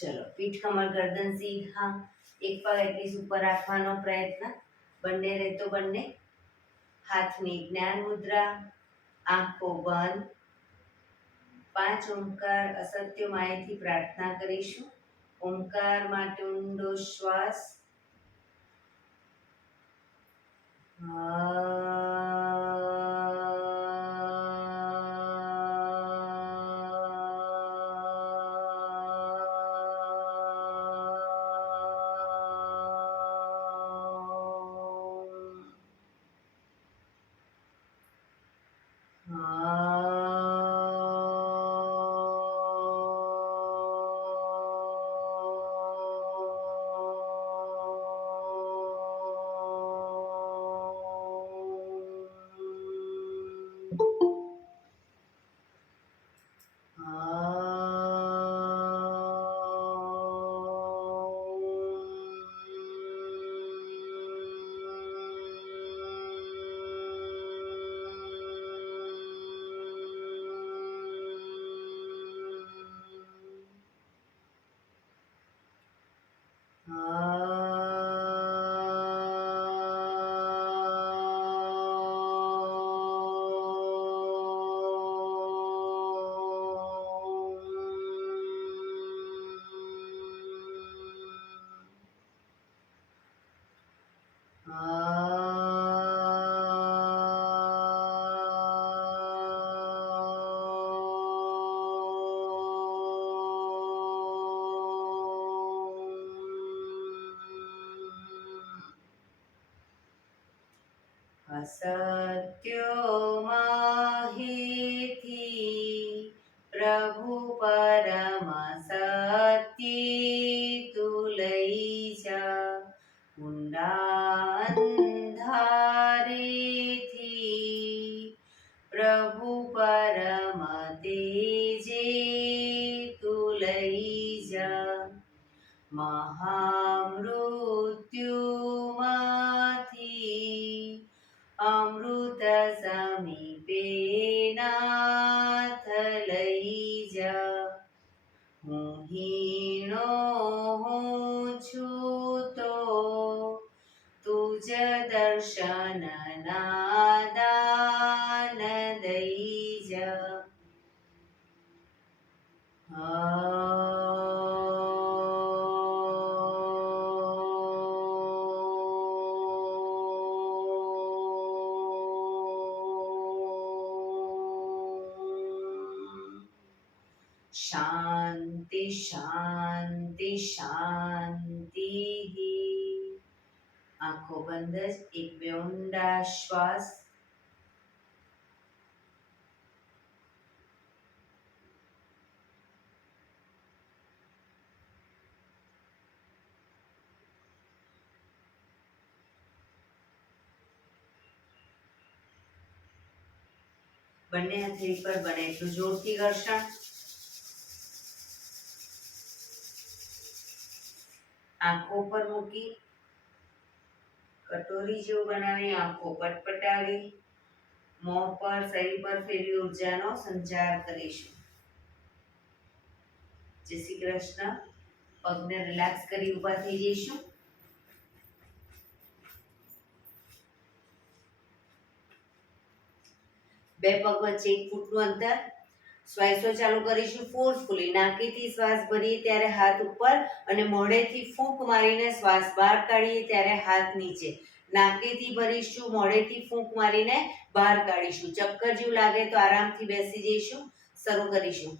ચલો, પીઠ કમર ગરદન સીધા, એક પગ એટલીસ્ટ ઉપર રાખવાનો પ્રયત્ન, બંને રહેતો બંને. હાથની જ્ઞાન મુદ્રા, આંખો બંધ. 5 ઓમકાર અસત્ય માયથી પ્રાર્થના કરીશું. ઓમકાર માટે ઊંડો શ્વાસ. અસત્યો માહિથી પ્રભુ પરમ સત્ય તું લઈ જા. ઊંડા અંધારેથી પ્રભુ પરમ તેજે તું લઈ જા. મહામૃત્યુમાંથી અમૃત સમીપે નાથ લઈ જા. હું હીણો હું છું તો તુજ દર્શન ના દાન દઈ જા. શાંતિ શાંતિ શાંતિ. આંખો બંધ જ એક બે ઊંડા શ્વાસ. બંને હાથે પર બને એટલું જોરથી ઘર્ષણ. આંખો પર મૂકી કટોરી જેવું બનાવી આંખો પટપટાવી મોં પર શરીર પર ફેરવી ઉર્જાનો સંચાર કરીશું. જય શ્રી કૃષ્ણ. પગને રિલેક્સ કરી ઊભા થઈ જઈશું. બે પગ વચ્ચે 1 ફૂટનું અંતર. શ્વાસો ચાલુ કરીશું ફોર્સફુલી. નાકેથી શ્વાસ ભરીએ ત્યારે હાથ ઉપર અને મોઢેથી ફૂંક મારીને શ્વાસ બહાર કાઢીએ ત્યારે હાથ નીચે. નાકેથી ભરીશું, મોઢેથી ફૂંક મારીને બહાર કાઢીશું. ચક્કર જેવું લાગે તો આરામથી બેસી જઈશું. શરૂ કરીશું.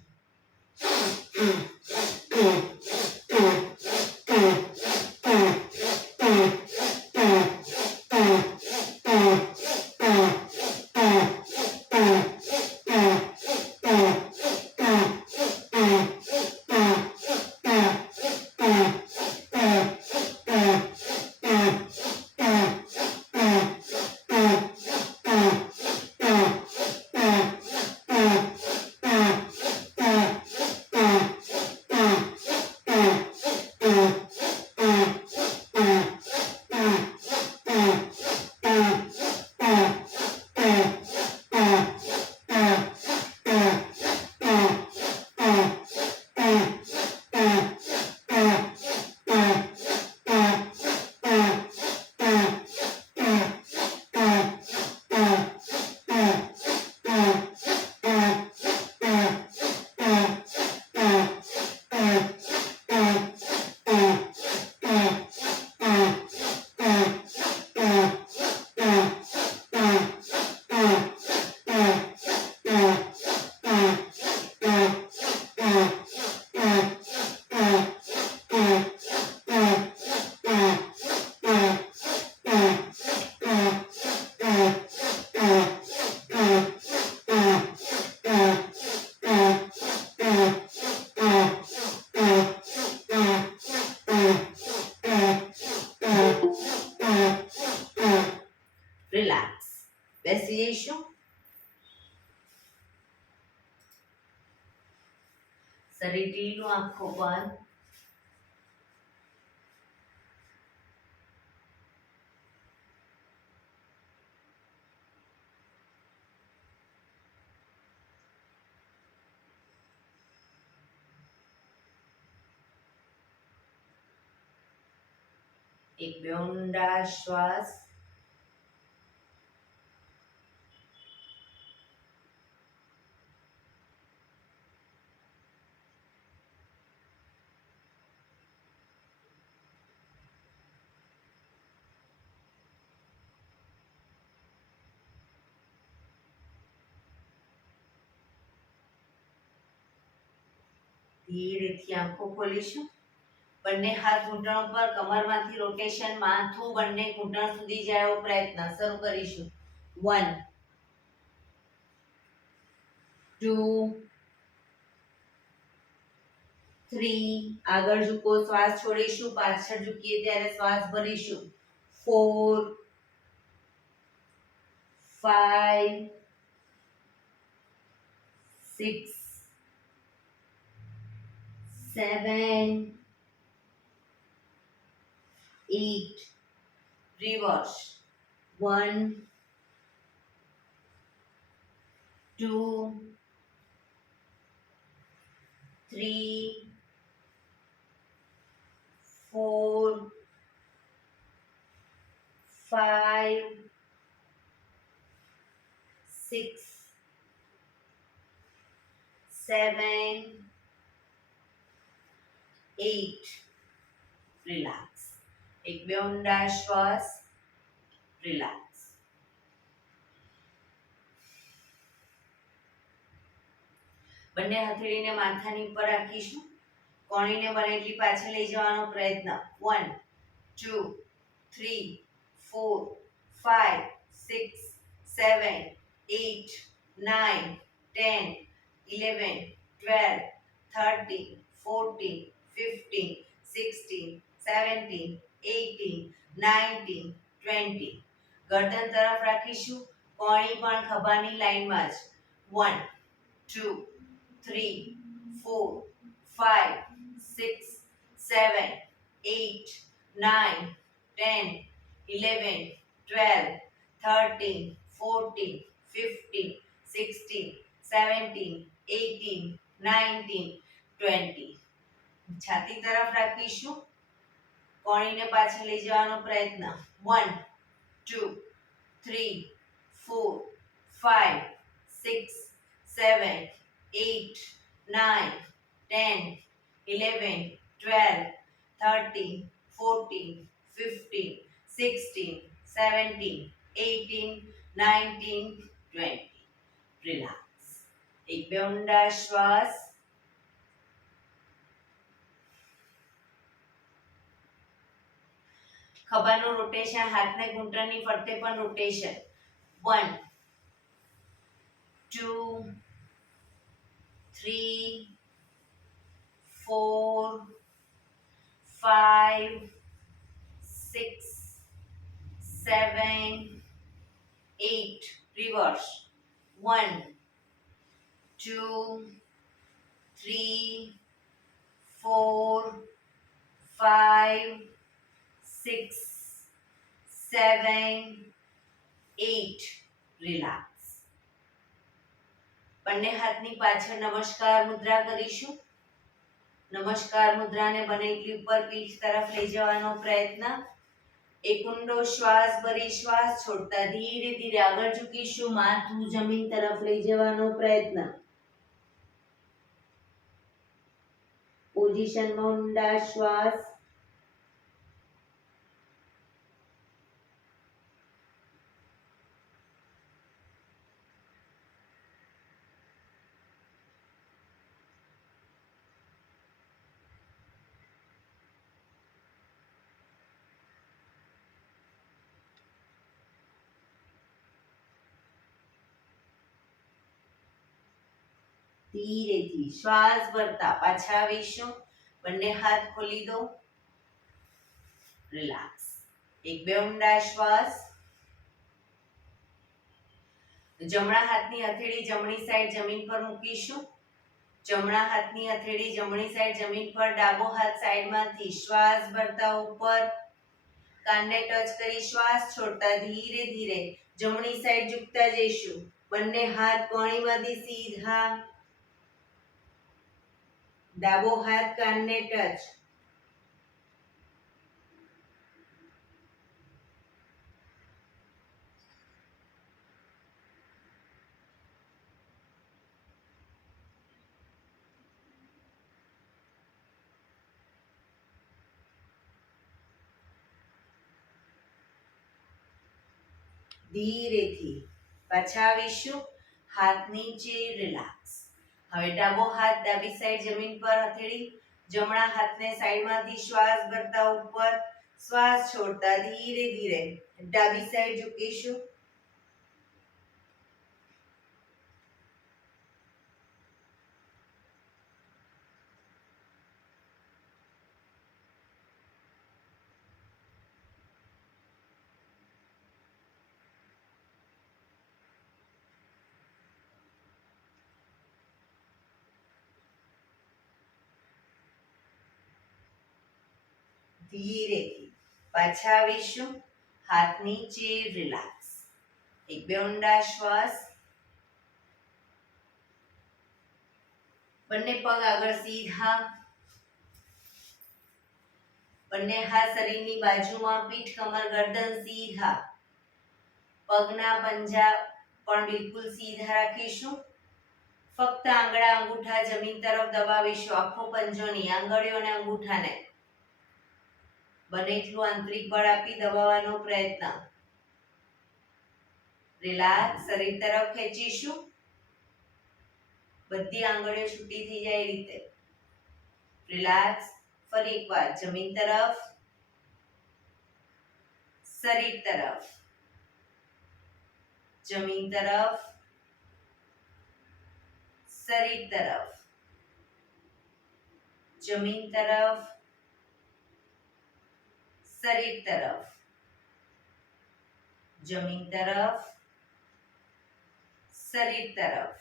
બેસી જઈશું. શરીર ઢીલું, આંખો બંધ. એક બે ઊંડા શ્વાસ. ધીરેથી આંખો ખોલીશું. બંને હાથ ઘૂંટણ પર, કમરમાંથી રોટેશન, માથું બંને ઘૂંટણ સુધી જાય એવો પ્રયત્ન. શરૂ કરીશું. 1 2 3. આગળ ઝૂકો, શ્વાસ છોડીશું. પાછળ ઝૂકીએ ત્યારે શ્વાસ ભરીશું. 4 5 6 7 8. Reverse. 1 2 3 4 5 6 7 8. રિલેક્સ. એક બે ઊંડા શ્વાસ. રિલેક્સ. બંને હથેળીને માથાની ઉપર રાખીશું. કોણીને બને એટલી પાછળ લઈ જવાનો પ્રયત્ન. 1 2 3 4 5 6 7 8 9 10 11 12 13 14 15 16 17 18 19 20. ગરદન તરફ રાખીશું. કોણી પણ ખભાની લાઈનમાં જ. 1 2 3 4 5 6 7 8 9 10 11 12 13 14 15 16 17 18 19 20. છાતી તરફ રાખીશું. કોણીને પાછળ લઈ જવાનો પ્રયત્ન. 1 2 3 4 5 6 7 8 9 10 11 12 13 14 15 16 17 18 19 20. રિલેક્સ. એક બે ઊંડા શ્વાસ. ખભાનું રોટેશન, હાથને ઘૂંટણની ફરતે પણ રોટેશન. 1 2 3 4 5 6 7 8. Reverse. 1 2 3 4 5 6 7 8. રિલેક્સ. બંને હાથની પાછળ નમસ્કાર મુદ્રા કરીશું. નમસ્કાર મુદ્રાને બને એટલી ઉપર પીઠ તરફ લઈ જવાનો પ્રયત્ન. એક ઊંડો શ્વાસ ભરી શ્વાસ છોડતા ધીરે ધીરે આગળ ઝૂકીશું. માથું જમીન તરફ લઈ જવાનો પ્રયત્ન. પોઝિશનમાં ઊંડા શ્વાસ. ધીરેથી શ્વાસ ભરતા પાછા આવીશું. બંને હાથ ખોલી દો. રિલેક્સ. એક બે ઊંડા શ્વાસ. જમણા હાથની હથેળી જમણી સાઈડ જમીન પર મૂકીશું. જમણા હાથની હથેળી જમણી સાઈડ જમીન પર, ડાબો હાથ સાઈડમાંથી શ્વાસ ભરતા ઉપર, કાનને ટચ કરી શ્વાસ છોડતા ધીરે ધીરે જમણી સાઈડ ઝૂકતા જઈશું. બંને હાથ કોણીમાંથી સીધા, ડાબો હાથ કાનને ટચ. ધીરેથી પાછા આવીશું. હાથ નીચે, રિલેક્સ. હવે ડાબો હાથ ડાબી સાઈડ જમીન પર હથેળી, જમણા હાથને સાઈડમાંથી શ્વાસ ભરતા ઉપર, શ્વાસ છોડતા ધીરે ધીરે ડાબી સાઈડ ઝૂકીશું. ધીરેથી પાછા આવીશું. હાથ નીચે, રિલેક્સ. એક બે ઊંડા શ્વાસ. બંને પગ આગળ સીધા, બંને હાથ શરીરની બાજુમાં, પીઠ કમર ગરદન સીધા. પગના પંજા પણ બિલકુલ સીધા રાખીશું. ફક્ત આંગળા અંગૂઠા જમીન તરફ દબાવીશું. આખો પંજો નહીં, આંગળીઓ અને અંગૂઠાને બને એટલું આંતરિક બળ આપી દબાવવાનો પ્રયત્ન. રિલેક્સ. શરીર તરફ ખેંચીશું. બધી આંગળીઓ છૂટી થઈ જાય એ રીતે. રિલેક્સ. ફરી એકવાર જમીન તરફ, શરીર તરફ, જમીન તરફ, શરીર તરફ, જમીન તરફ, શરીર તરફ, જમીન તરફ, શરીર તરફ.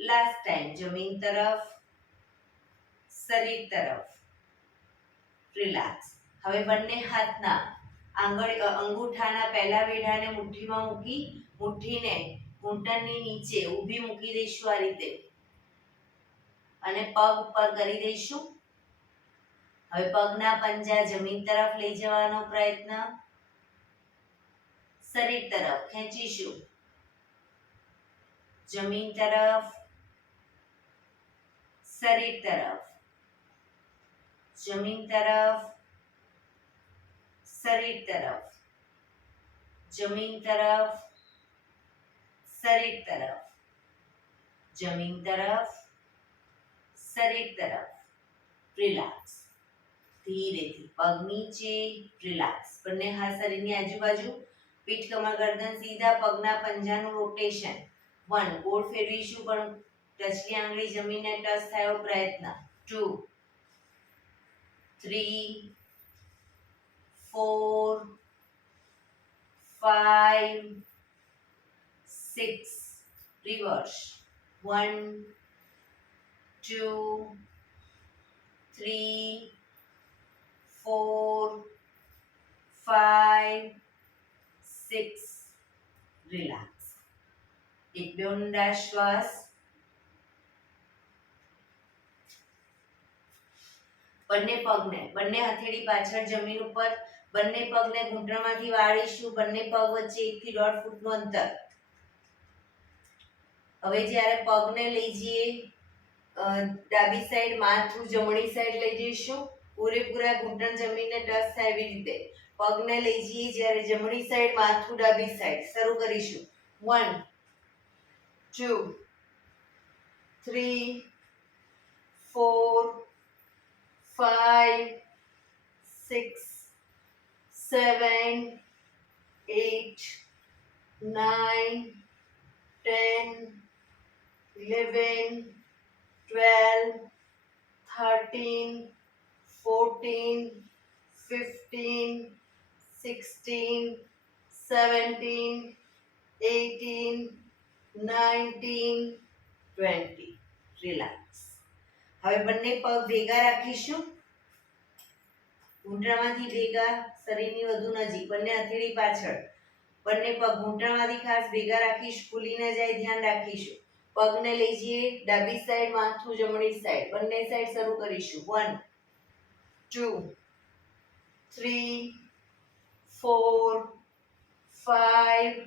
લાસ્ટ ટાઈમ જમીન તરફ, શરીર તરફ. રિલેક્સ. હવે બંને હાથના અંગૂઠાના પહેલા વેઢાને મુઠ્ઠીમાં મૂકી, મુઠ્ઠીને ઘૂંટણની નીચે ઊભી મૂકી દઈશું આ રીતે, અને પગ ઉપર કરી દઈશું. હવે પગના પંજા જમીન તરફ લઈ જવાનો પ્રયત્ન. શરીર તરફ ખેંચીશું. જમીન તરફ, શરીર તરફ, જમીન તરફ, શરીર તરફ, જમીન તરફ, શરીર તરફ, જમીન તરફ, શરીર તરફ. રિલેક્સ. ધીરેથી પગ નીચે, રિલેક્સ. બંને હાથ શરીરની આજુબાજુ, પીઠ કમર ગરદન સીધા, પગના પંજાનું રોટેશન. 1 ગોળ ફેરવીશું પણ ટચલી આંગળી જમીનને ટચ થાય એવો પ્રયત્ન. 2 3 4 5 6 રિવર્સ. 1 2 3 4 5 6. રિલેક્સ. એક બે ઊંડા શ્વાસ. બંને પગને, બંને હથેળી પાછળ જમીન ઉપર, બંને પગને ઘૂંટણમાંથી વાળીશું. બંને પગ વચ્ચે 1 થી 1.5 ફૂટનું અંતર. હવે જ્યારે પગને લઈ જઈએ ડાબી સાઈડ, માથું જમણી સાઈડ લઈ જઈશું. પૂરેપૂરા ઘૂંટણ જમીનને ટચ થાય એવી રીતે પગને લઈ જઈએ. જ્યારે જમણી સાઈડ, માથું ડાબી સાઈડ. શરૂ કરીશું. 1 2 3 4 5 6 7 8 9 10 11 12 13 14 15 16 17 18, 19, 20. રિલેક્સ. હવે બંને પગ ભેગા રાખીશું. ઘૂંટણમાંથી ભેગા, શરીરની વધુ નજીક, બંને હથેળી પાછળ. બંને પગ ઘૂંટણમાંથી ખાસ ભેગા રાખીશું, ખુલી ન જાય, ધ્યાન રાખીશું. પગને લઈ જઈએ ડાબી સાઈડ, માથું જમણી સાઈડ, બંને સાઈડ શરૂ કરીશું. 1, 2, 3, 4, 5,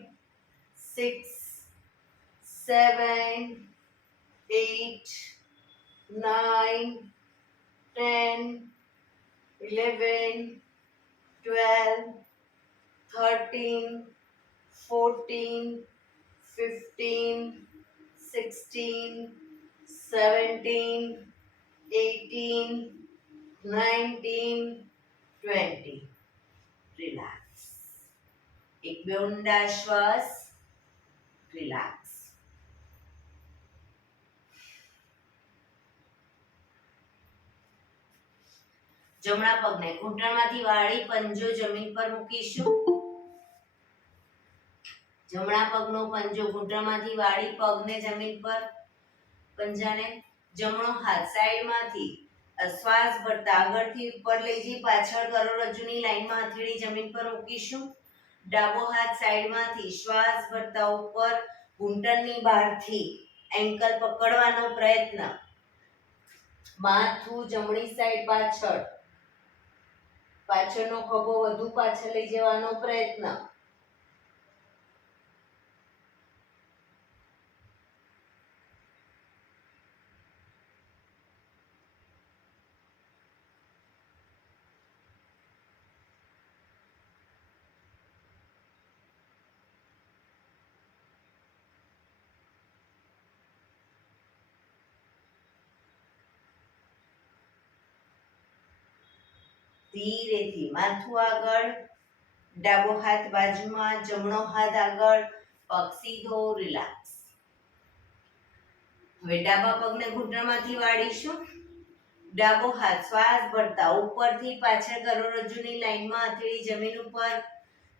6, 7, 8, 9, 10, 11, 12, 13, 14, 15, 16, 17, 18, 19, 20. રિલેક્સ. એક બે ઊંડા શ્વાસ. રિલેક્સ. જમણા પગને ઘૂંટણમાંથી વાળી પંજો જમીન પર મૂકીશું. જમણા પગનો પંજો ઘૂંટણમાંથી વાળી પગને જમીન પર, પંજાને જમણો હાથ સાઈડમાંથી શ્વાસ ભરતા આગળથી ઉપર લઈ જઈ પાછળ કરોડરજ્જુની લાઈનમાં હથેળી જમીન પર મૂકીશું. ડાબો હાથ સાઈડમાંથી શ્વાસ ભરતા ઉપર ઘૂંટણની બહારથી એન્કલ પકડવાનો પ્રયત્ન. માથું જમણી સાઈડ પાછળ, પાછળનો ખભો વધુ પાછળ લઈ જવાનો પ્રયત્ન. ધીરેથી માથું આગળ, ડાબો હાથ બાજુમાં, જમણો હાથ આગળ, પગ સીધો. રિલેક્સ. હવે ડાબા પગને ઘૂંટણમાંથી વાળીશું. ડાબો હાથ શ્વાસ ભરતા ઉપરથી પાછળ કરોડરજ્જુની લાઈનમાં હથેળી જમીન ઉપર.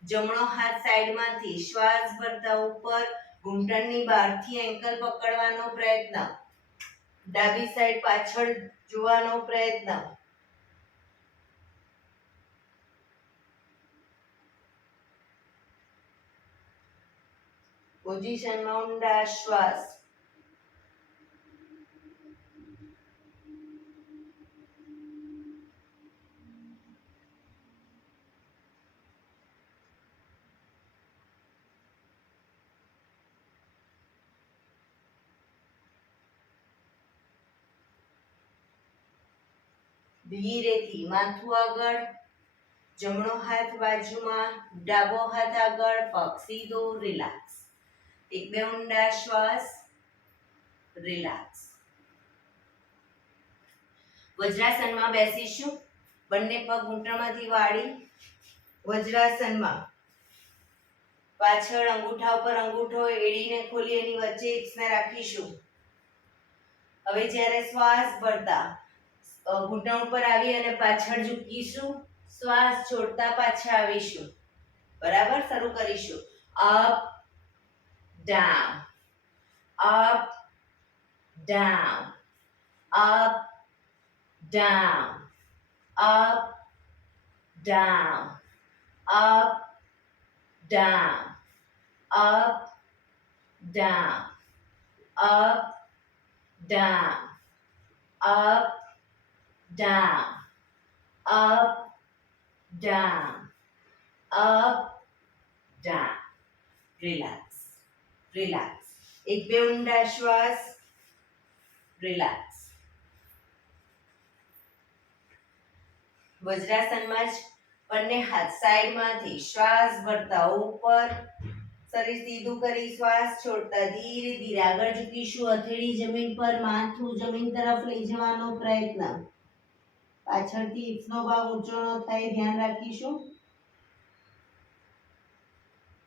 જમણો હાથ સાઈડમાંથી શ્વાસ ભરતા ઉપર ઘૂંટણની બહારથી એન્કલ પકડવાનો પ્રયત્ન. ડાબી સાઈડ પાછળ જોવાનો પ્રયત્ન. પોઝિશનમાં ઊંડા શ્વાસ. ધીરેથી માથું આગળ, જમણો હાથ બાજુમાં, ડાબો હાથ આગળ, પગ સીધો. રિલેક્સ. એક બે ઊંડા શ્વાસ. રિલેક્સ. વજ્રાસનમાં બેસીશું. બંને પગ ઘૂંટણમાંથી વાળી વજ્રાસનમાં. પાછળ અંગૂઠા ઉપર અંગૂઠો, એડીને ખોલી એની વચ્ચે હિપ્સને રાખીશું. હવે જ્યારે શ્વાસ ભરતા ઘૂંટણ ઉપર આવી અને પાછળ ઝૂકીશું. શ્વાસ છોડતા પાછા આવીશું. બરાબર, શરૂ કરીશું. Up down, up down, up down, up down, up down, up down, up down, up, down, up, down, up, down. Relax, relax. એક બે ઊંડા શ્વાસ. રિલેક્સ. વજ્રાસનમાં જ બંને હાથ સાઈડમાંથી શ્વાસ ભરતા ઉપર, શરીર સીધું કરી શ્વાસ છોડતા ધીરે ધીરે આગળ ઝૂકીશું. હથેળી જમીન પર, માથું જમીન તરફ લઈ જવાનો પ્રયત્ન. પાછળથી હિપ્સનો ભાગ ઊંચો ન થાય, ધ્યાન રાખીશું.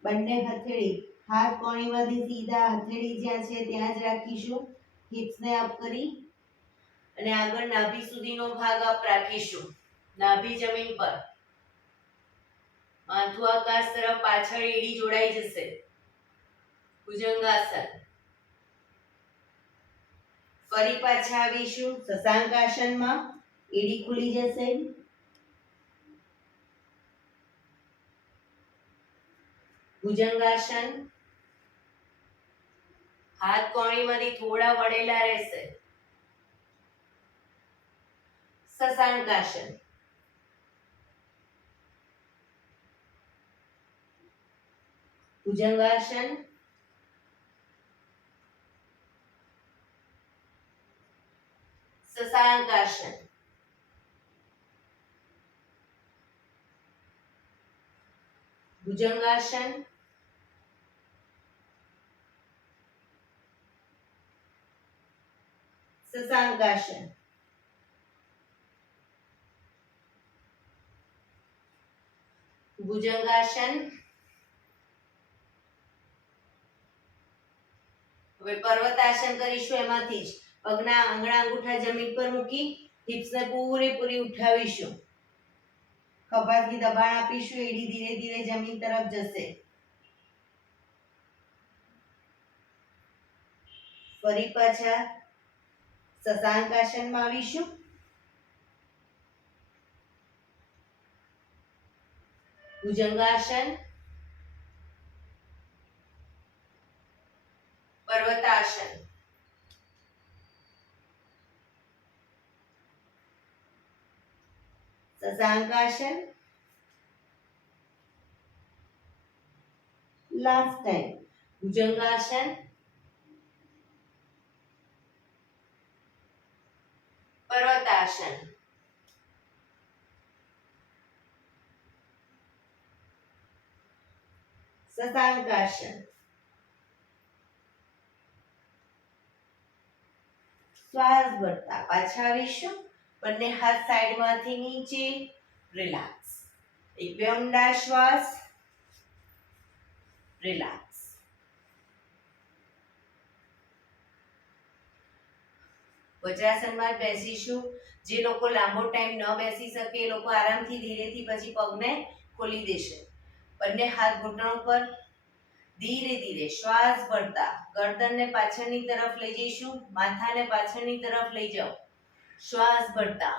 બંને હથેળી હાથ કોણીમાંથી સીધા, હથેળી જ્યાં છે ત્યાં જ રાખીશું. હિપ્સને અપ કરી અને આગળ નાભી સુધીનો ભાગ અપ રાખીશું. નાભી જમીન પર, માથું આકાશ તરફ, પાછળ એડી જોડાઈ જશે. ભુજંગાસન. ફરી પાછા આવીશું શશાંકાસનમાં. એડી ખુલી જશે. ભુજંગાસન. હાથ કોણીમાંથી થોડા વળેલા રહેશે. શશાંકાસન. ભુજંગાસન. શશાંકાસન. ભુજંગાસન. શશાંકાસન. ભુજંગાસન. હવે પર્વતાસન કરીશું. એમાંથી જ પગના આંગળા અંગૂઠા જમીન પર મૂકી હિપ્સને પૂરેપૂરી ઉઠાવીશું. ખભાથી દબાણ આપીશું. એડી ધીરે ધીરે જમીન તરફ જશે. ફરી પાછા શશાંકાસનમાં આવીશું. ભુજંગાસન. પર્વતાસન. શશાંકાસન. Last time bhujangasana. પર્વતાસન. શશાંકાસન. શ્વાસ ભરતા પાછા આવીશું. બંને હાથ સાઈડમાંથી નીચે. રિલેક્સ. એક બે ઊંડા શ્વાસ. રિલેક્સ. વજ્રાસનમાં બેસીશું. જે લોકો લાંબો ટાઈમ ન બેસી શકે એ લોકો આરામથી ધીરેથી પછી પગને ખોલી દેશે. બંને હાથ ઘૂંટણો પર. ધીરે ધીરે શ્વાસ ભરતા ગરદનને પાછળની તરફ લઈ જઈશું. માથાને પાછળની તરફ લઈ જાઓ. શ્વાસ ભરતા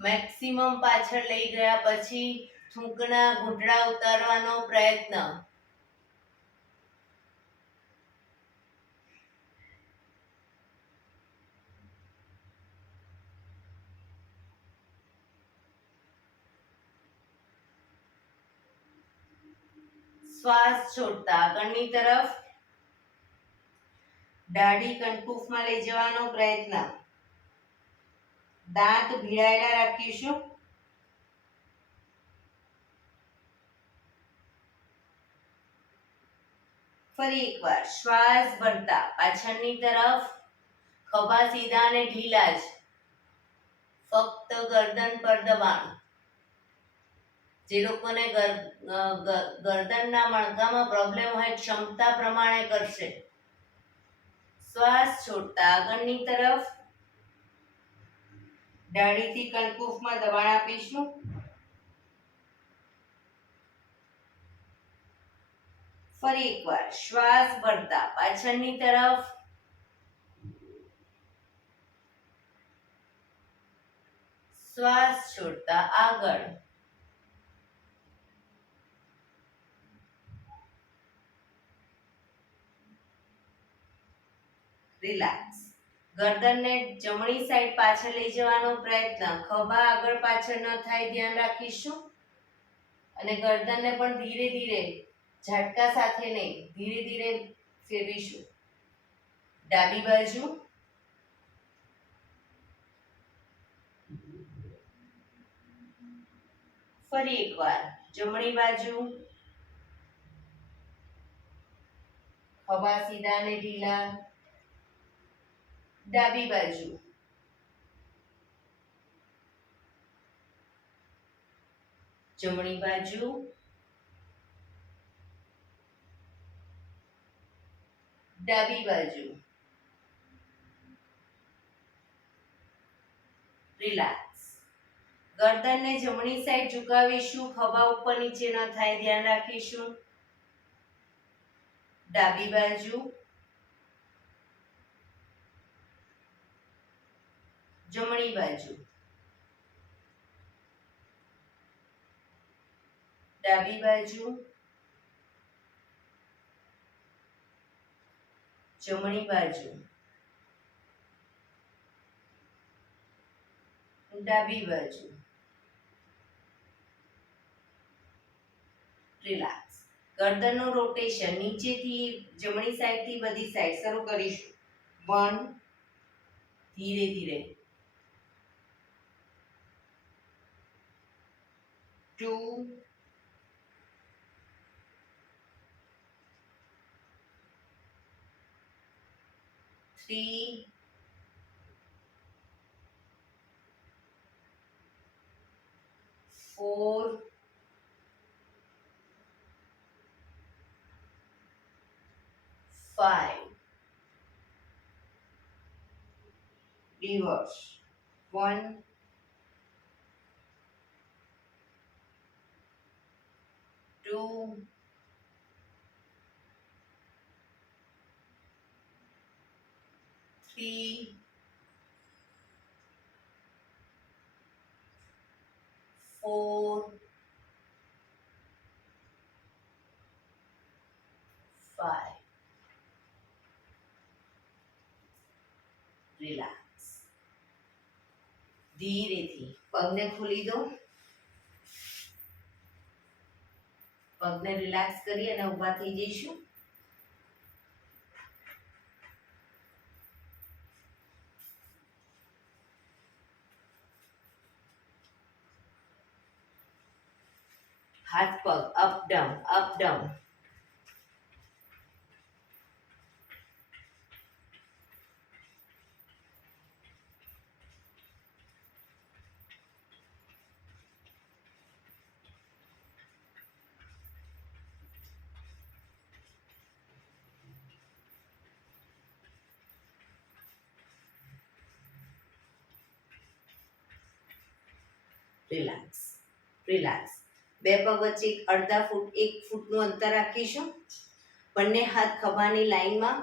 મેક્સિમમ પાછળ લઈ ગયા પછી થૂંકના ઘૂંટડા ઉતારવાનો પ્રયત્ન. શ્વાસ છોડતા આગળની તરફ દાઢી કંઠપૂફમાં લઈ જવાનો પ્રયત્ન. દાંત ભીડાયેલા રાખીશું. ફરી એકવાર શ્વાસ ભરતા પાછળની તરફ. ખભા સીધા અને ઢીલા જ. ફક્ત ગરદન પર દબાણ. જે લોકોને ગરદનના મણકામાં પ્રોબ્લેમ હોય ક્ષમતા પ્રમાણે કરશે. શ્વાસ છોડતા આગળની તરફ. દાઢીથી કંઠપૂફમાં દબાણ આપીશું. ફરી એકવાર શ્વાસ ભરતા પાછળની તરફ. શ્વાસ છોડતા આગળ. રિલેક્સ. ગરદનને જમણી સાઈડ પાછળ લઈ જવાનો પ્રયત્ન. ખભા આગળ પાછળ ન થાય ધ્યાન રાખીશું. અને ગરદનને પણ ધીરે ધીરે ઝટકા સાથે નહીં ધીરે ધીરે ફેરવીશું. ડાબી બાજુ. ફરી એકવાર જમણી બાજુ. ખભા સીધા અને ઢીલા. ડાબી બાજુ. જમણી બાજુ. ડાબી બાજુ. રિલેક્સ. ગરદનને જમણી સાઈડ ઝુકાવીશું. ખભા ઉપર નીચે ન થાય ધ્યાન રાખીશું. ડાબી બાજુ, જમણી બાજુ, ડાબી બાજુ, જમણી બાજુ, ડાબી બાજુ. રિલેક્સ. ગરદનનું રોટેશન નીચેથી જમણી સાઈડથી બધી સાઈડ શરૂ કરીશું. 1, ધીરે ધીરે, 2, 3, 4, 5. Reverse. 1, 2, 3, 4, 5. રિલેક્સ. ધીરેથી પગને ખોલી દો. પગને રિલેક્સ કરી અને ઊભા થઈ જઈશું. હાથ પગ up down, up down. Relax, relax. બે પગ વચ્ચે અડધા ફૂટ 1 ફૂટનું અંતર રાખીશું. બંને હાથ ખભાની લાઈનમાં.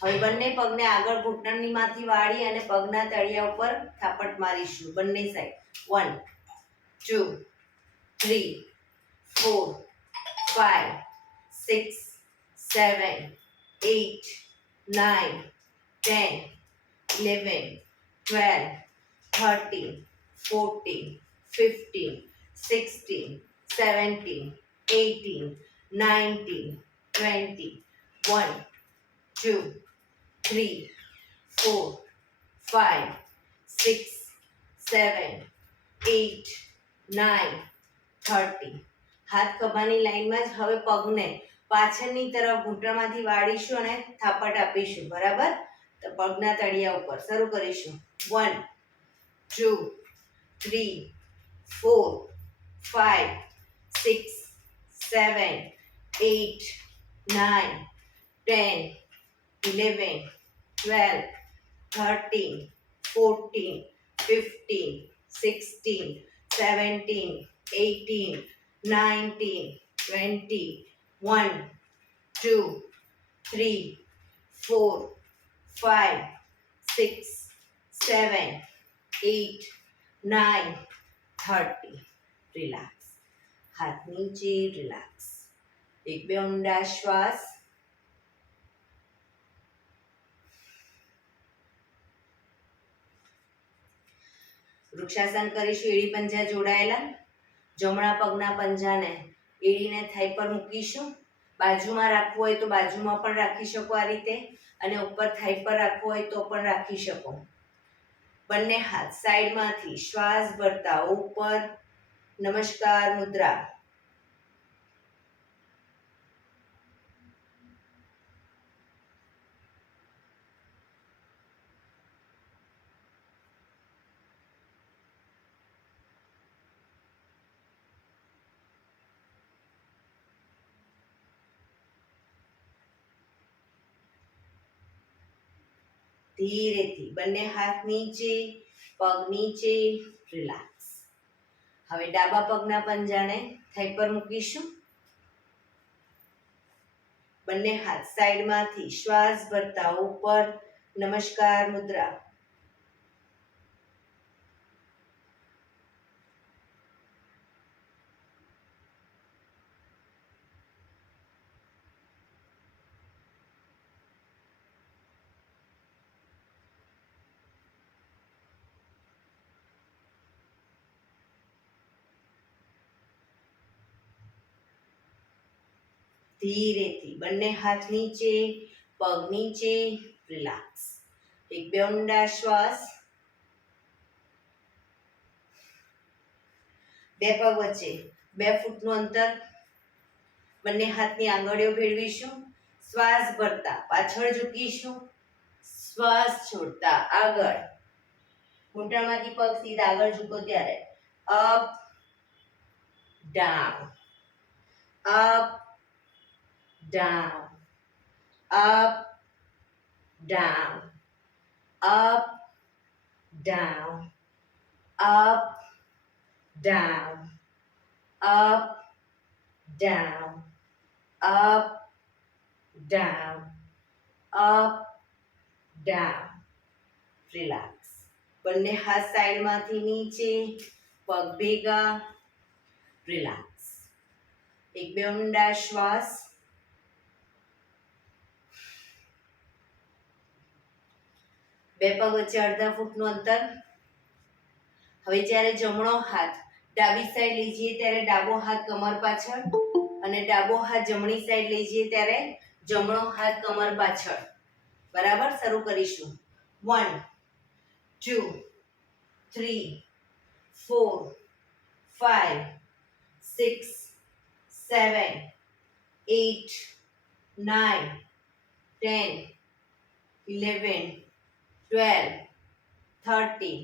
હવે બંને પગને આગળ ઘૂંટણનીમાંથી વાળી અને પગના તળિયા ઉપર થાપટ મારીશું બંને સાઈડ. 1, 2, 3, 4, 5, 6, 7, 8, 9, 10, 11, 12, 13, 14, 15, 16, 17, 18, 19, 20, 1, 2, 3, 4, 5, 6, 7, 8, 9, 30. હાથ ખભાની લાઈનમાં જ. હવે પગને પાછળની તરફ ઘૂંટણમાંથી વાળીશું અને થાપટ આપીશું. બરાબર? તો પગના તળિયા ઉપર શરૂ કરીશું. 1, 2, 3, 4, 5, 6, 7, 8, 9, 10, 11, 12, 13, 14, 15, 16, 17, 18, 19, 20, 1, 2, 3, 4, 5, 6, 7, 8, 9, 30. રિલેક્સ. હાથ નીચે, રિલેક્સ. 1-2 ઊંડા શ્વાસ. વૃક્ષાસન કરીશું. એડી પંજા જોડાયેલા. જમણા પગના પંજાને એડીને થાઈ પર મૂકીશું. બાજુમાં રાખવું હોય તો બાજુમાં પણ રાખી શકો આ રીતે, અને ઉપર થાઈ પર રાખવું હોય તો પણ રાખી શકો. બંને હાથ સાઈડમાંથી શ્વાસ ભરતા ઉપર. નમસ્કાર મુદ્રા. ધીરેથી બંને હાથ નીચે, પગ નીચે. રિલેક્સ. હવે ડાબા પગના પંજાને થાઈ પર મૂકીશું. બંને હાથ સાઈડમાંથી શ્વાસ ભરતા ઉપર, નમસ્કાર મુદ્રા. ધીરેથી બંને હાથ નીચે, પગ નીચે, રિલેક્સ. એક બે ઊંડા શ્વાસ. બે પગ વચ્ચે 2 ફૂટનું અંતર. બંને હાથની આંગળીઓ ભેળવીશું. શ્વાસ ભરતા પાછળ ઝૂકીશું. શ્વાસ છોડતા આગળ. ઘૂંટણમાંથી પગ સીધા આગળ ઝૂકો ત્યારે up, down, up, down, up, down, up, down, up, down, up, down, up, down, up, down. Relax. બંને હાથ સાઈડમાંથી નીચે, પગ ભેગા. રિલેક્સ. એક બે ઊંડા શ્વાસ. બે પગ વચ્ચે અડધા ફૂટનું અંતર. હવે જ્યારે જમણો હાથ ડાબી સાઈડ લઈ જઈએ ત્યારે ડાબો હાથ કમર પાછળ અને ડાબો હાથ જમણી સાઈડ લઈ જઈએ ત્યારે જમણો હાથ કમર પાછળ. બરાબર, શરૂ કરીશું. 1 2 3 4 5 6 7 8 9 10 11 12 13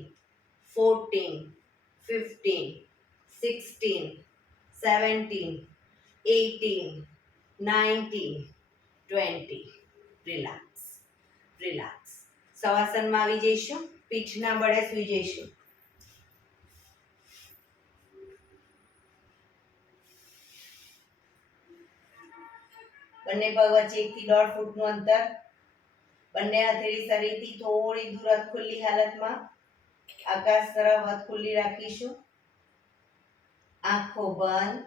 14 15 16 17 18 19 20. Relax, relax. શવાસનમાં આવી જઈશું. પીઠના બળે સૂઈ જઈશું. બંને પગ વચ્ચે 1 થી 1.5 ફૂટનું અંતર. બંને હથેળી શરીરથી થોડી દૂર હાથ ખુલ્લી હાલતમાં. આકાશ તરફ હાથ ખુલ્લી રાખીશું. આંખો બંધ.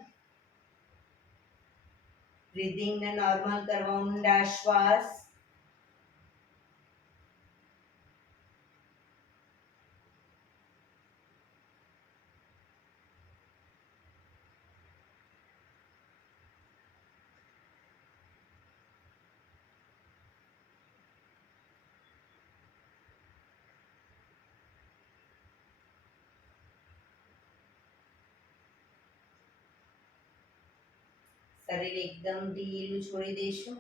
બ્રીધિંગને નોર્મલ કરવા ઊંડા શ્વાસ. શરીર એકદમ ઢીલું છોડી દઈશું.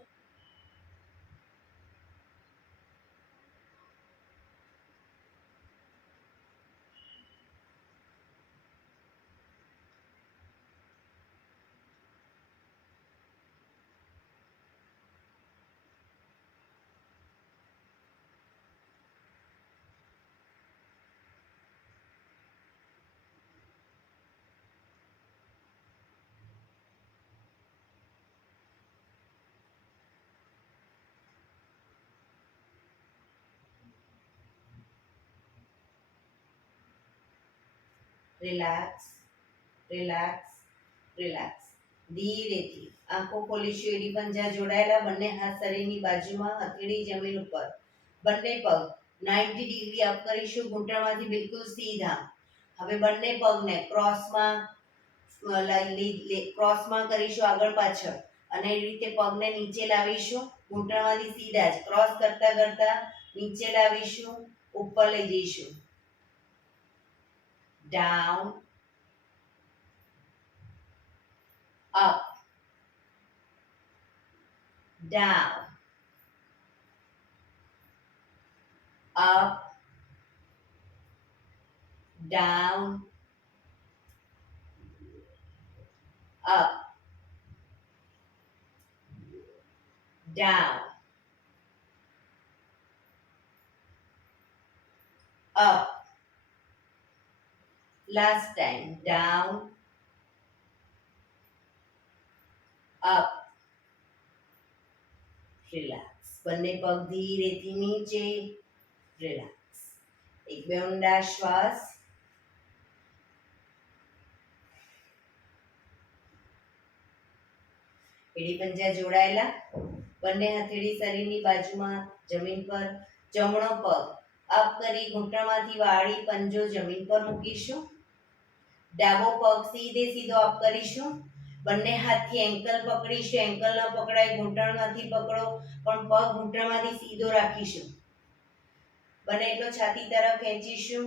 Relax, relax, relax. ધીરેથી આંખો ખોલીશું. એડી પંજા જોડાયેલા. બંને હાથ શરીરની બાજુમાં, હથેળી જમીન ઉપર. બંને પગ 90 ડિગ્રી અપ કરીશું. ઘૂંટણમાંથી બિલકુલ સીધા. હવે બંને પગને ક્રોસમાં કરીશું, આગળ પાછળ. અને એ રીતે પગને નીચે લાવીશું. ઘૂંટણમાંથી સીધા જ ક્રોસ કરતા કરતા નીચે લાવીશું. ઉપર લઈ જઈશું. down, up, down, up, down, up, down, up. Last time. Down, up, relax. બંને પગ ધીરેથી નીચે, રિલેક્સ. એક બે ઊંડા શ્વાસ. એડી પંજા જોડાયેલા. બંને હથેળી શરીરની બાજુમાં જમીન પર. જમણો પગ અપ કરી ઘૂંટણમાંથી વાળી પંજો જમીન પર મૂકીશું. ડાબો પગ સીધે સીધો અપ કરીશું. બંને હાથથી એન્કલ પકડીશું. એન્કલ ન પકડાય, ઘૂંટણમાંથી પકડો, પણ પગ ઘૂંટણમાંથી સીધો રાખીશું. બને એટલો છાતી તરફ ખેંચીશું.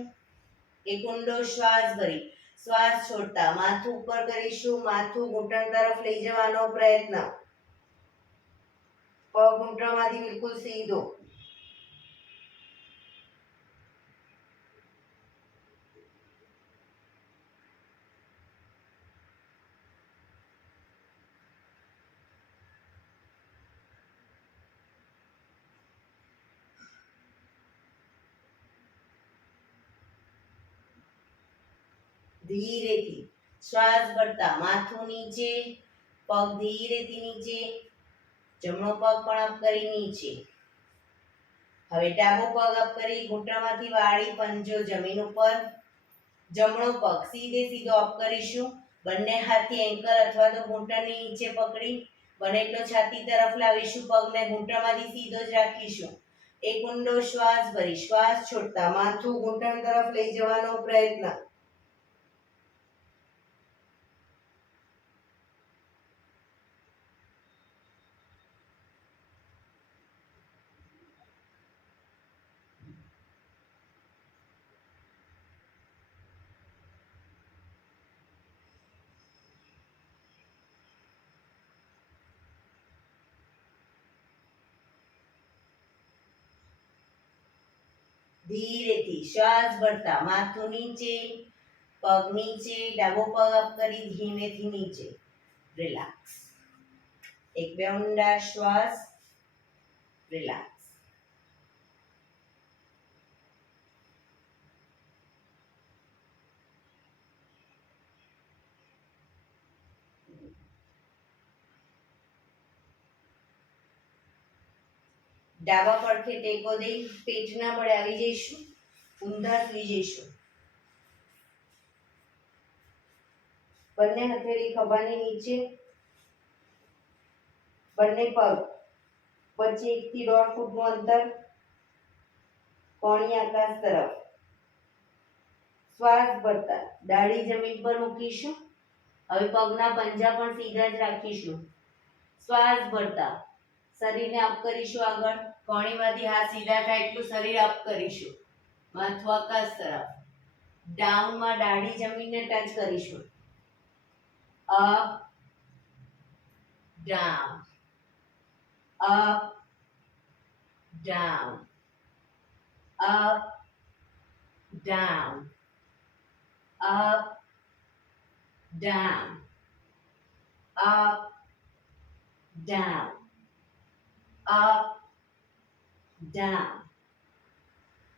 એક ઊંડો શ્વાસ ભરી શ્વાસ છોડતા માથું ઉપર કરીશું. માથું ઘૂંટણ તરફ લઈ જવાનો પ્રયત્ન. પગ ઘૂંટણમાંથી બિલકુલ સીધો. ધીરેથી શ્વાસ ભરતા માથું નીચે, પગ ધીરેથી નીચે. જમણો પગ પણ અપ કરી નીચે. હવે ડાબો પગ અપ કરી ઘૂંટણમાંથી વાળી પંજો જમીન ઉપર. જમણો પગ સીધે સીધો અપ કરીશું. બંને હાથથી એન્કલ અથવા તો ઘૂંટણની નીચે પકડી બને એટલો છાતી તરફ લાવીશું. પગને ઘૂંટણમાંથી સીધો જ રાખીશું. એક ઊંડો શ્વાસ ભરી શ્વાસ છોડતા માથું ઘૂંટણ તરફ લઈ જવાનો પ્રયત્ન. ધીરેથી શ્વાસ ભરતા માથું નીચે, પગ નીચે. ડાબો પગ અપ કરી ધીમેથી નીચે, રિલેક્સ. એક બે ઊંડા શ્વાસ, રિલેક્સ. ડાબા પડખે ટેકો દઈ પેટના બળે આવી જઈશું. ઊંધા થઈ જઈશું. બંને હથેળી ખભાની નીચે. બંને પગ વચ્ચે 1 થી 1.5 ફૂટનું અંતર. કોણી આકાશ તરફ. શ્વાસ ભરતા દાઢી જમીન પર મૂકીશું. હવે પગના પંજા પણ સીધા જ રાખીશું. શ્વાસ ભરતા શરીરને અપ કરીશું. આગળ કોણીમાંથી હાથ સીધા થાય એટલું શરીર અપ કરીશું. માથું આકાશ તરફ. ડાઉનમાં દાઢી જમીનને ટચ કરીશું. Up, down, up, down, up, down, up, down, up, down, up, down,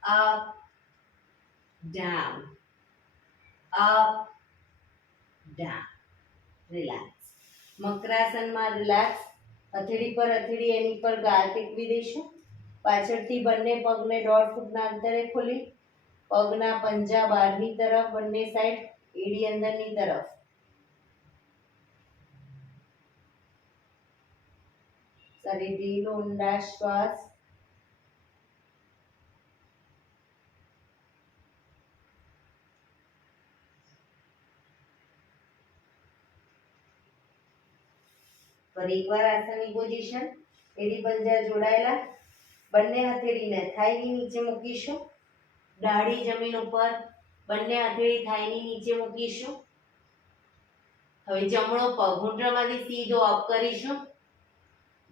up, down, up, down. Relax. મકરાસનમાં રિલેક્સ. હથેળી પર હથેળી એની પર ગાલ ટેકવી દઈશું. પાછળથી બંને પગને 1.5 ફૂટના અંતરે ખોલી પગના પંજા બહારની તરફ, બંને સાઈડ, એડી અંદરની તરફ. શરીર ઢીલો, ઊંડા શ્વાસ. ફરી એકવાર આસનની પોઝિશન. એડી પંજા જોડાયેલા. બંને હથેળીને થાઈની નીચે મૂકીશું. દાઢી જમીન ઉપર. બંને હથેળી થાઈની નીચે મૂકીશું. હવે જમણો પગ ઘૂંટણમાંથી સીધો અપ કરીશું.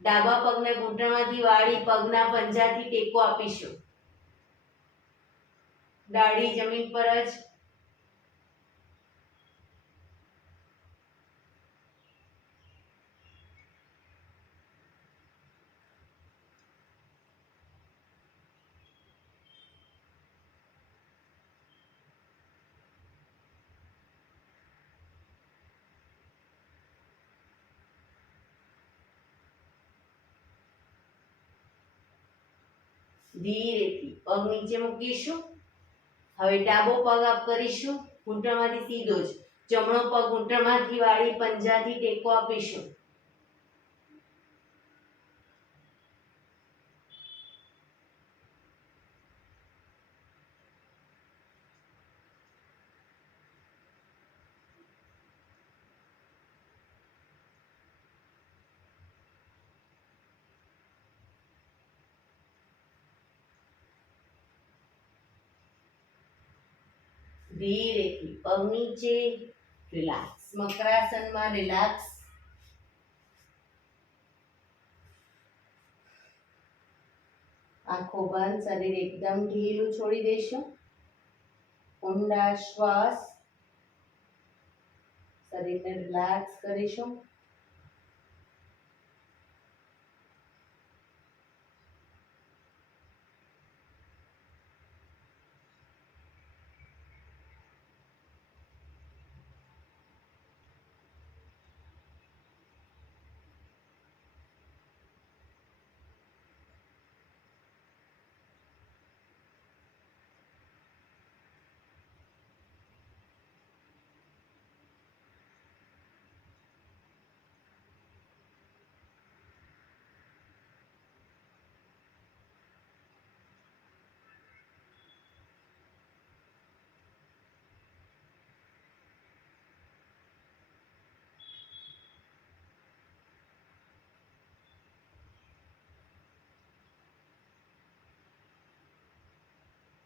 ડાબા પગને ઘૂંટણમાંથી વાળી પગના પંજાથી ટેકો આપીશું. દાઢી જમીન પર જ. ધીરેથી પગ નીચે મૂકીશું. હવે ડાબો પગ અપ કરીશું, ઘૂંટણમાંથી સીધો જ. જમણો પગ ઘૂંટણમાંથી વાળી પંજાથી ટેકો આપીશું. ધીરેથી પગ નીચે, રિલેક્સ. મકરાસનમાં રિલેક્સ. આંખો બંધ, શરીર એકદમ ઢીલું છોડી દઈશું. ઊંડા શ્વાસ, શરીરને રિલેક્સ કરીશું.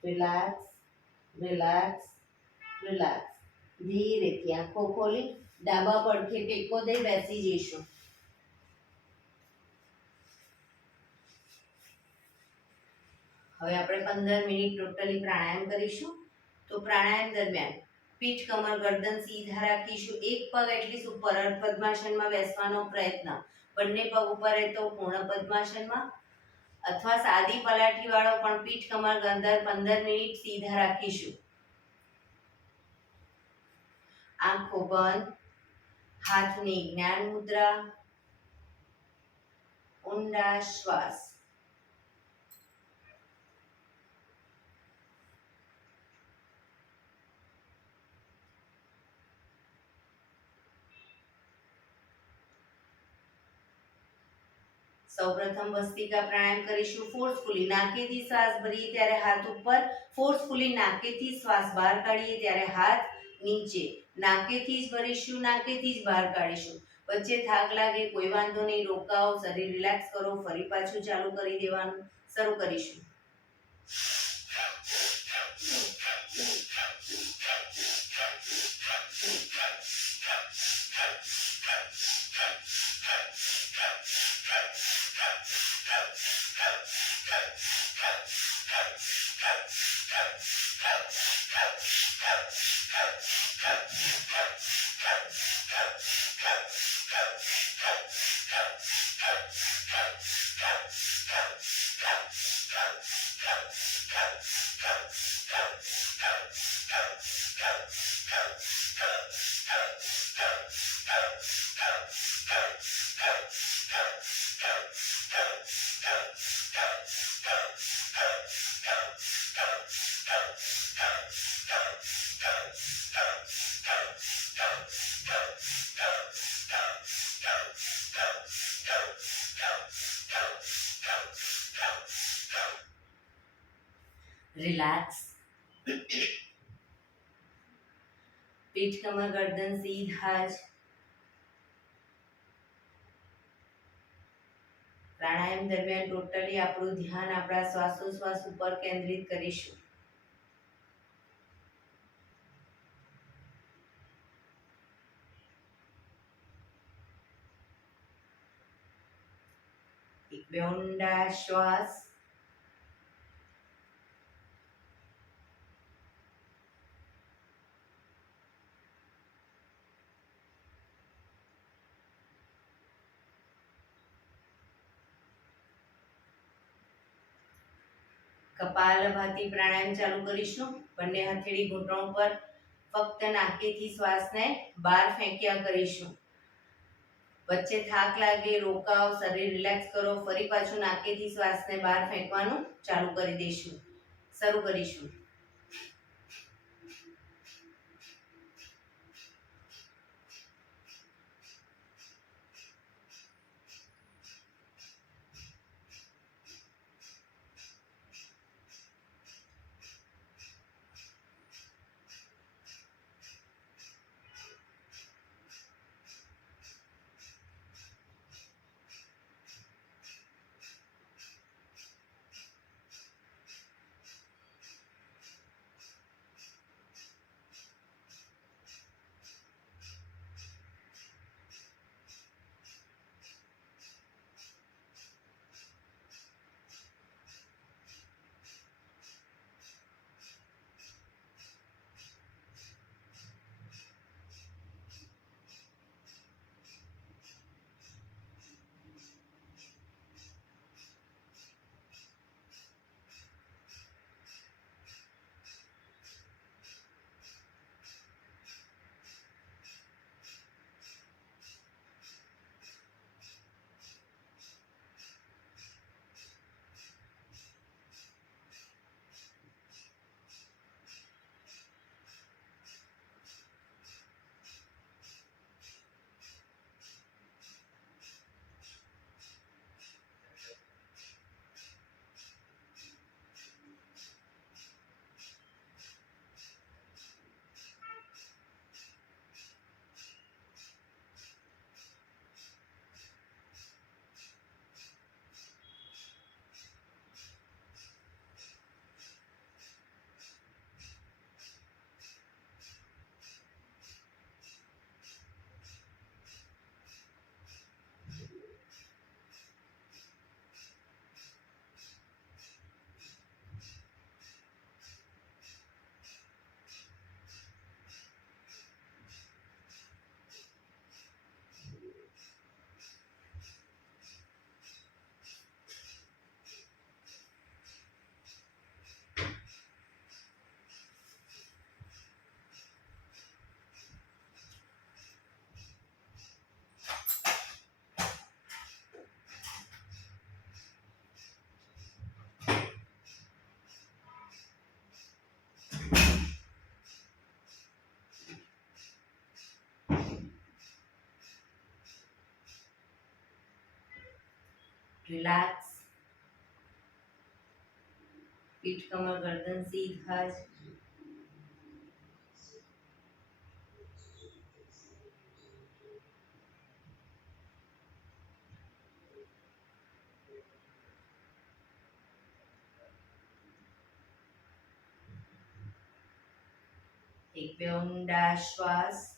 Relax, relax, relax. ધીરેથી આંખો ખોલી ડાબા પડખે ટેકો દઈ બેસી જઈશું. હવે આપણે 15 મિનિટ ટોટલી પ્રાણાયામ કરીશું. તો પ્રાણાયામ દરમિયાન પીઠ, કમર, ગરદન સીધા રાખીશું. એક પગ એટલીસ્ટ ઉપર અર્ધ પદ્માસનમાં બેસવાનો પ્રયત્ન. બંને પગ ઉપર રહે તો પૂર્ણ પદ્માસનમાં, અથવા સાદી પલાઠી વાળો પણ પીઠ, કમર, ગરદન 15 મિનિટ સીધા રાખીશું. આંખો બંધ, હાથની જ્ઞાન મુદ્રા, ઊંડા શ્વાસ. સૌપ્રથમ ભસ્ત્રિકા પ્રાણાયામ કરીશું. ફોર્સફુલી નાકેથી શ્વાસ ભરીએ ત્યારે હાથ ઉપર, ફોર્સફુલી નાકેથી શ્વાસ બહાર કાઢીએ ત્યારે હાથ નીચે. નાકેથી જ ભરીશું, નાકેથી જ બહાર કાઢીશું. વચ્ચે થાક લાગે કોઈ વાંધો નહીં, રોકાઓ, શરીર રિલેક્સ કરો, ફરી પાછું ચાલુ કરી દેવાનું. શરૂ કરીશું. રિલેક્સ. પીઠ, કમર, ગરદન સીધા જ. પ્રાણાયામ દરમિયાન ટોટલી આપણું ધ્યાન આપણા શ્વાસોશ્વાસ ઉપર કેન્દ્રિત કરીશું. એક બે ઊંડા શ્વાસ. કપાલભાતિ પ્રાણાયામ ચાલુ કરીશું. બંને હથેળી ઘૂંટણ પર, ફક્ત નાકેથી શ્વાસને બહાર ફેંક્યા કરીશું. વચ્ચે થાક લાગે રોકાવ, શરીર રિલેક્સ કરો, ફરી પાછું નાકેથી શ્વાસને બહાર ફેંકવાનું ચાલુ કરી દઈશું. શરૂ કરીશું. રિલેક્સ. પીઠ કમર ગરદન સીધા જ. એક બે ઊંડા શ્વાસ.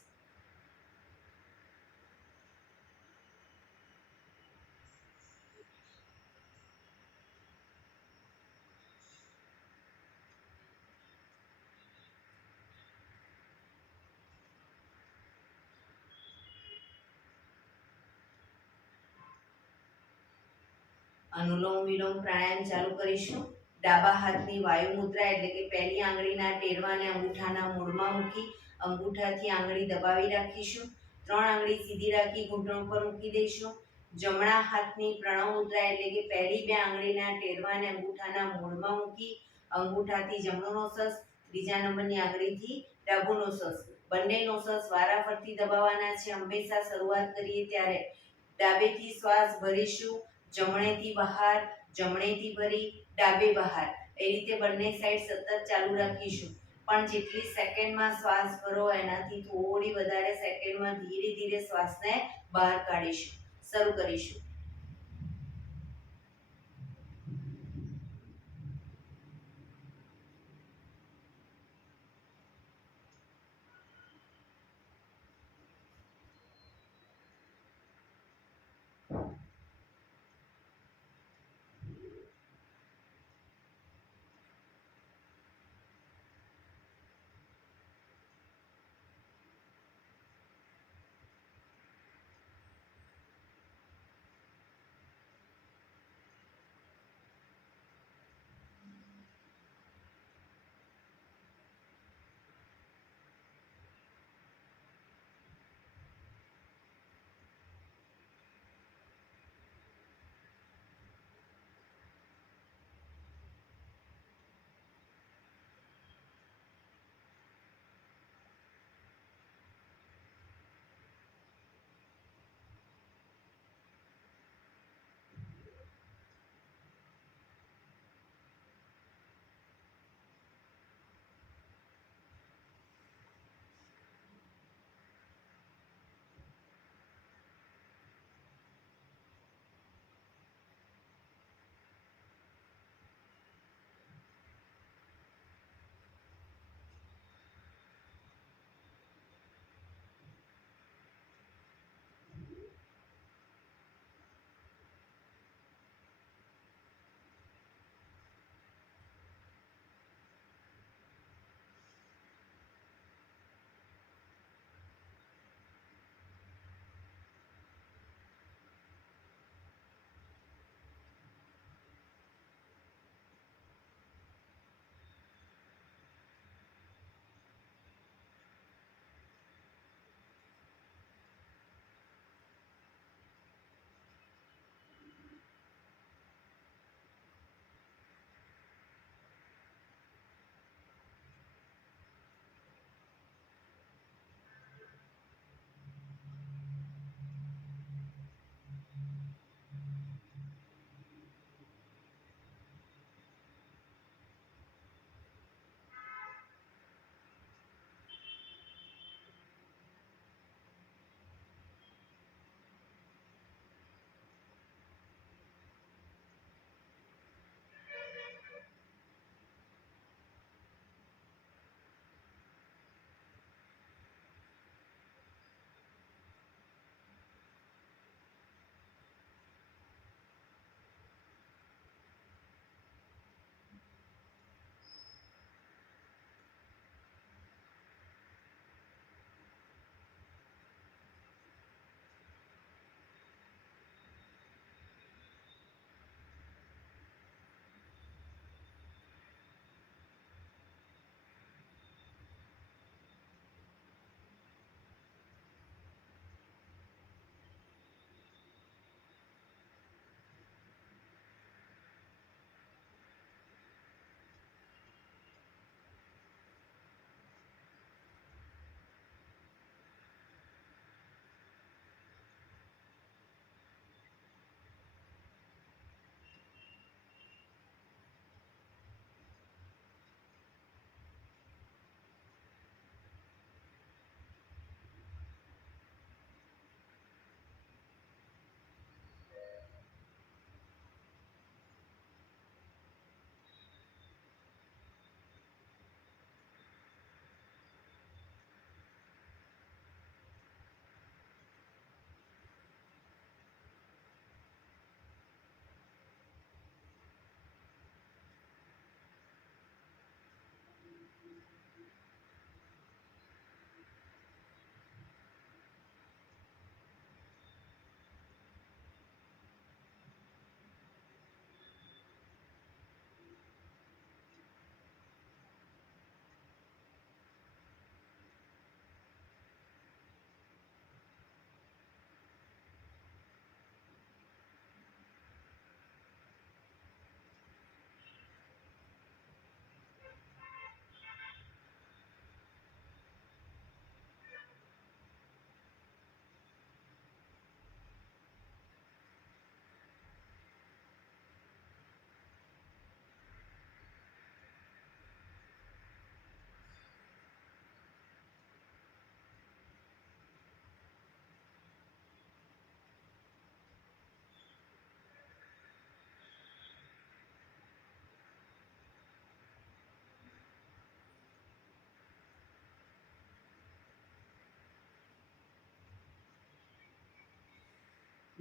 અનુલોમ વિલોમ પ્રાણાયામ ચાલુ કરીશું. ડાબા હાથની વાયુ મુદ્રા એટલે કે પહેલી આંગળીના ટેરવાને અંગૂઠાના મૂળમાં મૂકી અંગૂઠાથી આંગળી દબાવી રાખીશું. 3 આંગળી સીધી રાખી ઘૂંટણ પર મૂકી દઈશું. જમણા હાથની પ્રણવ મુદ્રા એટલે કે પહેલી 2 આંગળીના ટેરવાને અંગૂઠાના મૂળમાં મૂકી અંગૂઠાથી જમણો નોસસ, ત્રીજા નંબરની આંગળીથી ડાબો નોસસ, બંને નોસસ વારાફરતી દબાવવાના છે. હંમેશા શરૂઆત કરીએ ત્યારે ડાબેથી શ્વાસ ભરીશું, જમણેથી બહાર, જમણેથી ભરી, ડાબે બહાર. એ રીતે બંને સાઈડ સતત ચાલુ રાખીશું. પણ જેટલી સેકન્ડમાં શ્વાસ ભરો એનાથી થોડી વધારે સેકન્ડમાં ધીરે ધીરે શ્વાસને બહાર કાઢીશું. શરૂ કરીશું.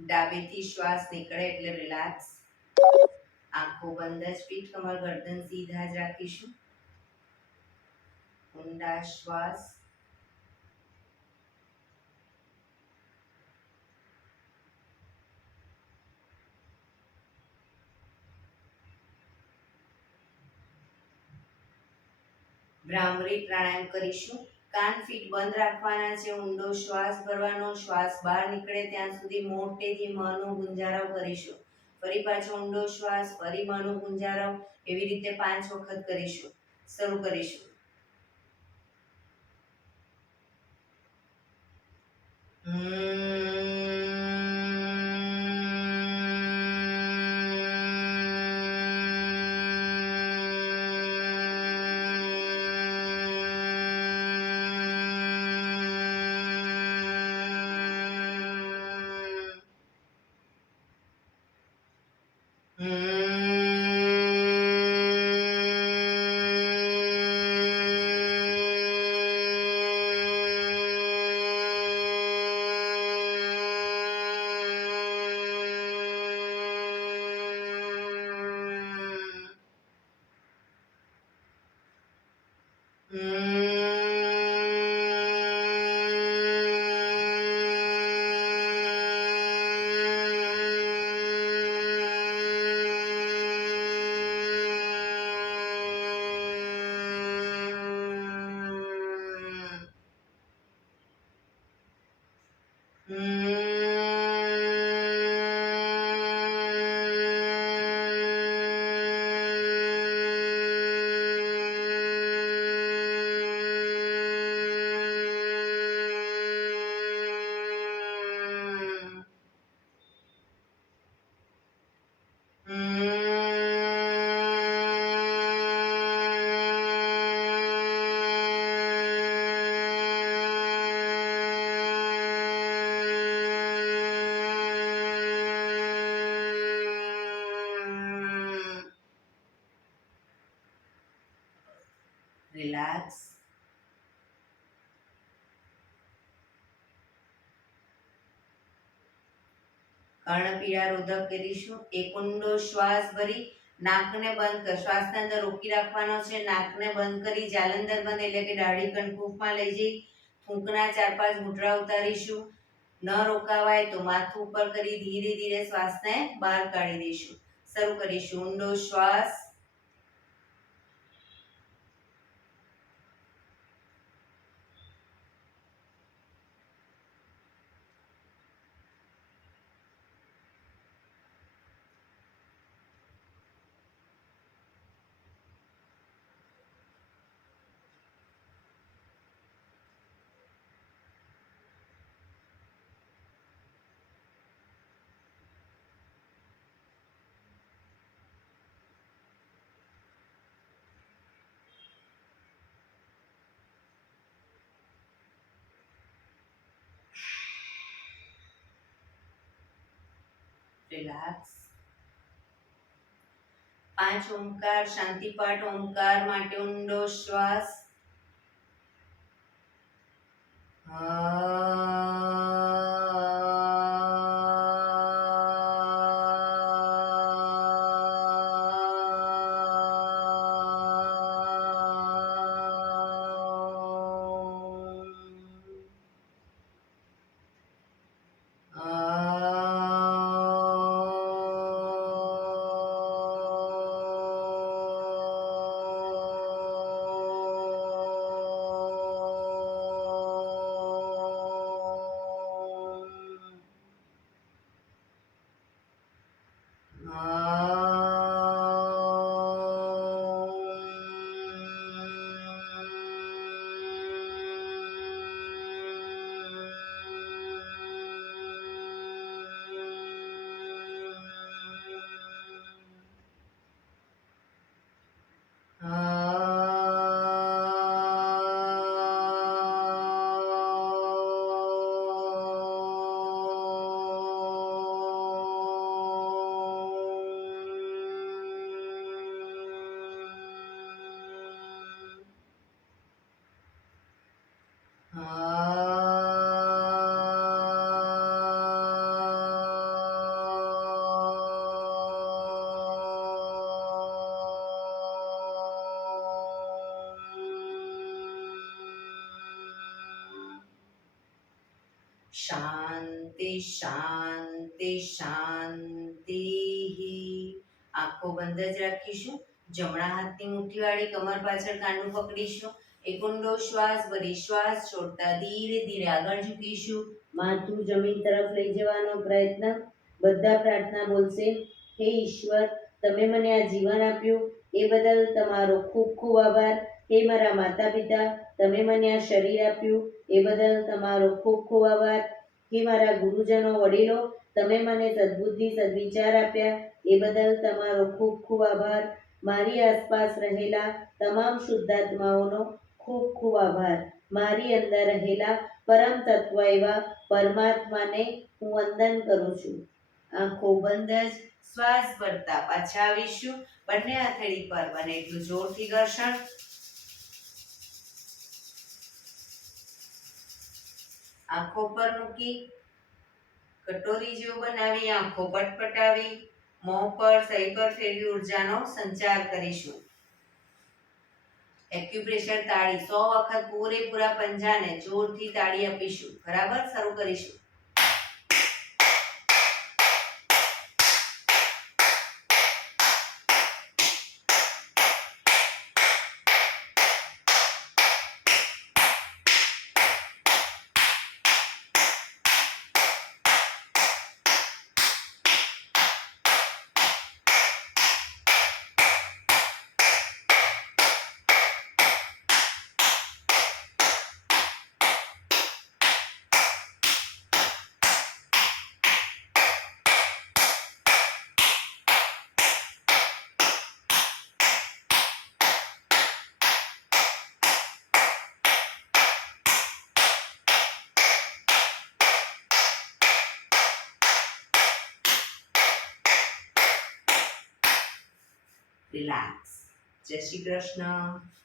ડાબેથી શ્વાસ નીકળે એટલે રિલેક્સ. આંખો બંધ જ, પીઠ કમર ગરદન સીધા જ રાખીશું. ઊંડા શ્વાસ. ભ્રામરી પ્રાણાયામ કરીશું. કાન ફીટ બંધ રાખવાના છે. ઊંડો શ્વાસ ભરવાનો. શ્વાસ બહાર નીકળે ત્યાં સુધી મોટેથી મનો ગુંજારવ કરીશું. ફરી પાછો ઊંડો શ્વાસ, ફરી મનો ગુંજારવ. એવી રીતે 5 વખત કરીશું. શરૂ કરીશું. રિલેક્સ. કર્ણપીડા રોધક કરીશું. એક ઊંડો શ્વાસ ભરી નાકને બંધ કર. શ્વાસને અંદર રોકી રાખવાનો છે. નાકને બંધ કરી જાલંધર બંધ એટલે કે દાઢી કણકુફમાં લઈ જઈ ફૂંકના 4-5 ઘૂંટડા ઉતારીશું. ન રોકાવાય તો માથું ઉપર કરી ધીરે ધીરે શ્વાસને બહાર કાઢી દઈશું. શરૂ કરીશું. ઊંડો શ્વાસ. રિલેક્સ. 5 ઓમકાર શાંતિપાઠ. ઓમકાર માટે ઊંડો શ્વાસ. શાંતિ શાંતિ. આંખો બંધ જ રાખીશું. જમણા હાથની મુઠ્ઠીવાળી કમર પાછળ કાંડું પકડીશું. એક ઊંડો શ્વાસ ભરી શ્વાસ છોડતા ધીરે ધીરે આગળ ઝૂકીશું. માથું જમીન તરફ લઈ જવાનો પ્રયત્ન. બધા પ્રાર્થના બોલશે. હે ઈશ્વર, તમે મને આ જીવન આપ્યું એ બદલ તમારો ખૂબ ખૂબ આભાર. હે મારા માતા પિતા, તમે મને આ શરીર આપ્યું એ બદલ તમારો ખૂબ ખૂબ આભાર. હે મારા ગુરુજનો વડીલો, તમે મને સદ્બુદ્ધિ સદવિચાર આપ્યા એ બદલ તમારો ખૂબ ખૂબ આભાર. મારી આસપાસ રહેલા તમામ શુદ્ધાત્માઓનો ખૂબ ખૂબ આભાર. મારી અંદર રહેલા પરમ તત્વ એવા પરમાત્માને હું વંદન કરું છું. આંખો બંધ જ શ્વાસ ભરતા પાછા આવીશું. બંને હથેળી પર બને એટલું જોરથી ઘર્ષણ. આંખો પર મૂકી કટોરી જેવું બનાવી આંખો પટપટાવી મોં પર સહી પર ફેરવી ઉર્જાનો સંચાર કરીશું. એક્યુપ્રેશર તાળી 100 વખત પૂરેપૂરા પંજાને જોરથી તાળી આપીશું. બરાબર, શરૂ કરીશું. રિલેક્સ. જય શ્રી કૃષ્ણ.